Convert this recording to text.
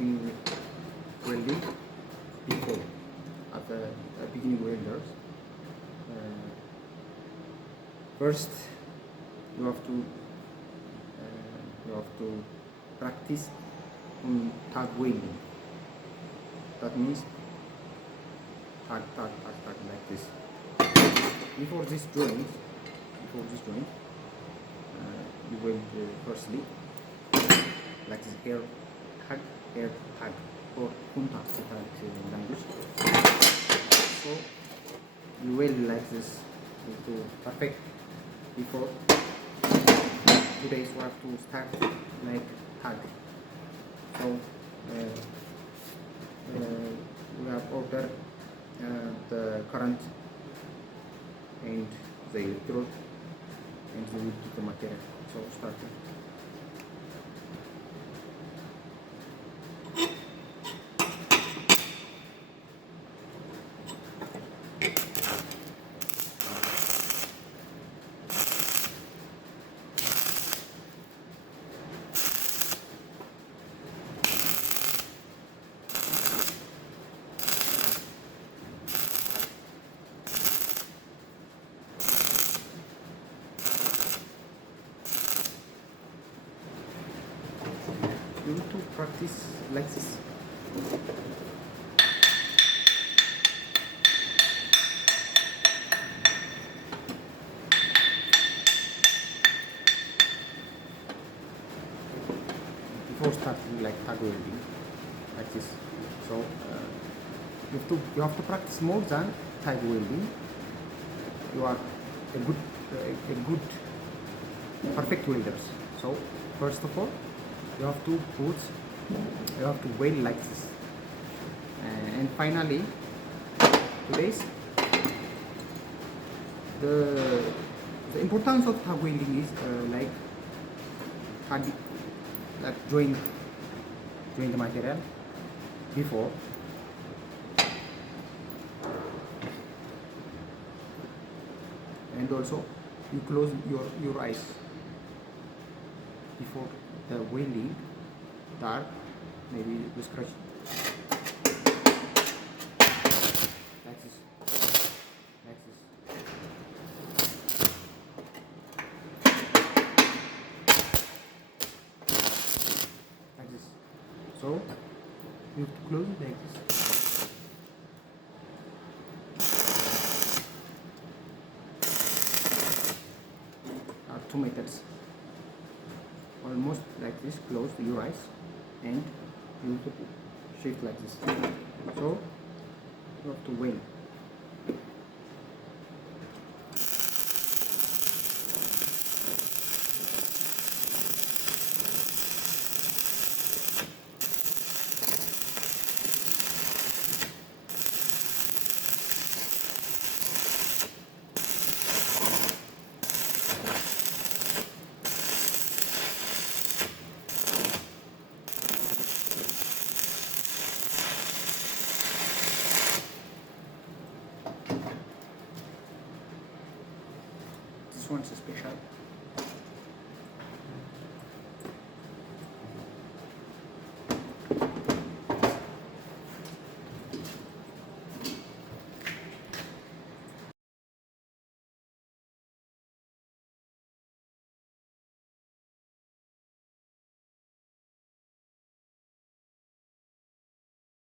working welding before at the beginning welders. First, you have to practice on tag welding. That means tag like this. Before this joint, you weld firstly like this, here tag or punta language. So you weld like this to perfect. Before 2 days we have to start like tag. So we have ordered the current and the electrode and the wood to the material. So starting. You need to practice like this. Before starting like tag welding, like this. So you have to practice more than tag welding. You are a good perfect welders. So first of all, you have to weld like this, and finally today's the importance of tag welding is like join the material before and also you close your eyes before the welding dark, maybe the scratch like this, so you have to close it like this. There are 2 methods. Almost like this, close your eyes and you have to shift like this. So you have to weld. This one's special.